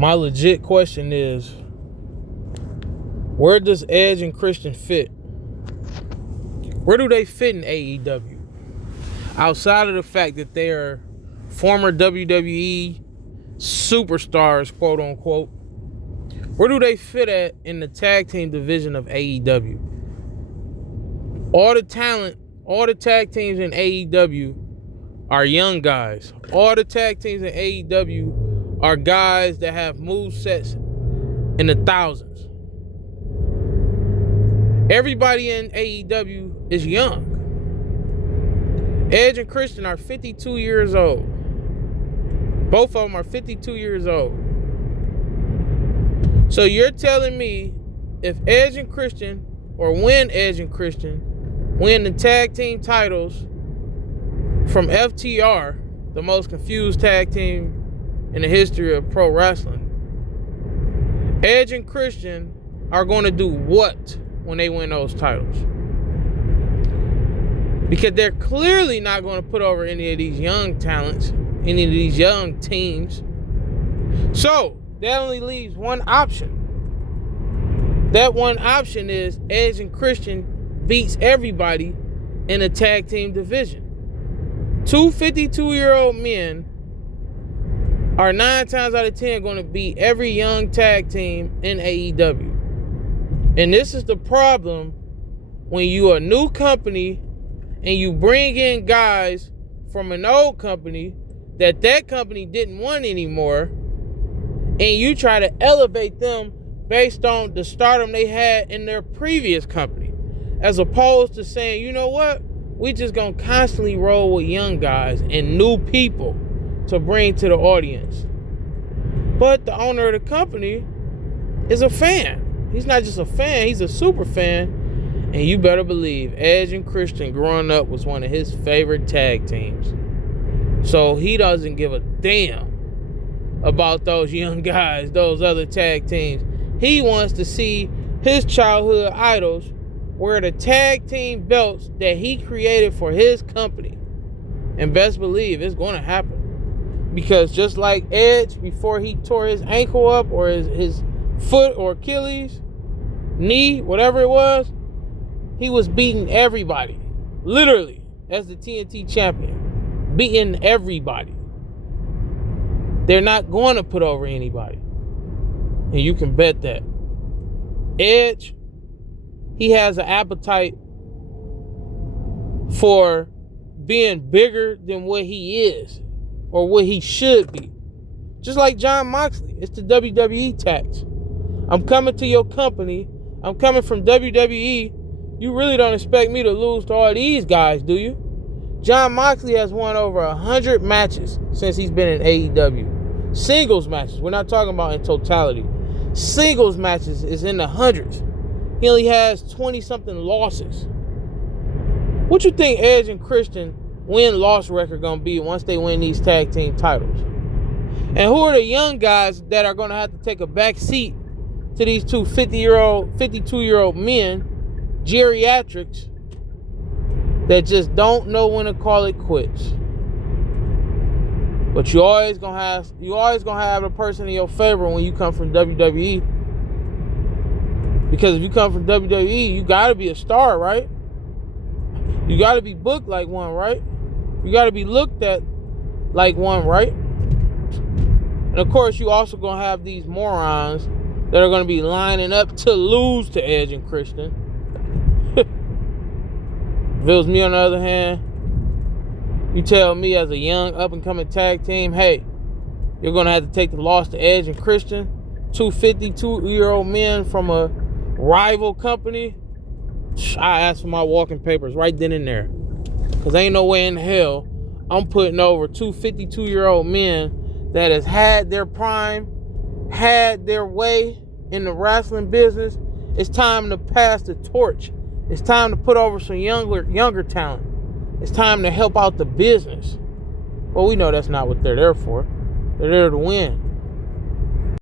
My legit question is, where does Edge and Christian fit? Where do they fit in AEW? Outside of the fact that they are former WWE superstars, quote unquote, where do they fit at in the tag team division of AEW? All the talent, all the tag teams in AEW are young guys. All the tag teams in AEW are guys that have movesets in the thousands. Everybody in AEW is young. Edge and Christian are 52 years old. Both of them are 52 years old. So you're telling me if Edge and Christian, or when Edge and Christian win the tag team titles from FTR, the most confused tag team in the history of pro wrestling, Edge and Christian are going to do what when they win those titles? Because they're clearly not going to put over any of these young talents, any of these young teams. So that only leaves one option. That one option is Edge and Christian beats everybody in the tag team division. Two 52-year-old men are 9 times out of 10 going to beat every young tag team in AEW. And this is the problem when you're a new company and you bring in guys from an old company that company didn't want anymore, and you try to elevate them based on the stardom they had in their previous company, as opposed to saying, you know what, we just gonna constantly roll with young guys and new people to bring to the audience. But the owner of the company is a fan. He's not just a fan, he's a super fan. And you better believe Edge and Christian growing up was one of his favorite tag teams. So he doesn't give a damn about those young guys, those other tag teams. He wants to see his childhood idols wear the tag team belts that he created for his company. And best believe it's going to happen. Because just like Edge, before he tore his ankle up or his foot or Achilles, knee, whatever it was, he was beating everybody. Literally, as the TNT champion. Beating everybody. They're not going to put over anybody. And you can bet that. Edge, he has an appetite for being bigger than what he is or what he should be. Just like Jon Moxley. It's the WWE tax. I'm coming to your company. I'm coming from WWE. You really don't expect me to lose to all these guys, do you? Jon Moxley has won over 100 matches since he's been in AEW. Singles matches. We're not talking about in totality. Singles matches is in the hundreds. He only has 20-something losses. What you think Edge and Christian win-loss record going to be once they win these tag team titles? And who are the young guys that are going to have to take a back seat to these two 52-year-old men, geriatrics, that just don't know when to call it quits? But you always gonna have a person in your favor when you come from WWE. Because if you come from WWE, you gotta be a star, right? You gotta be booked like one, right? You gotta be looked at like one, right? And of course, you also gonna have these morons that are gonna be lining up to lose to Edge and Christian. If it was me, on the other hand, you tell me as a young up-and-coming tag team, hey, you're going to have to take the loss to Edge and Christian, two 52-year-old men from a rival company. I asked for my walking papers right then and there. Because ain't no way in hell I'm putting over two 52-year-old men that has had their prime, had their way in the wrestling business. It's time to pass the torch. It's time to put over some younger talent. It's time to help out the business. Well, we know that's not what they're there for. They're there to win.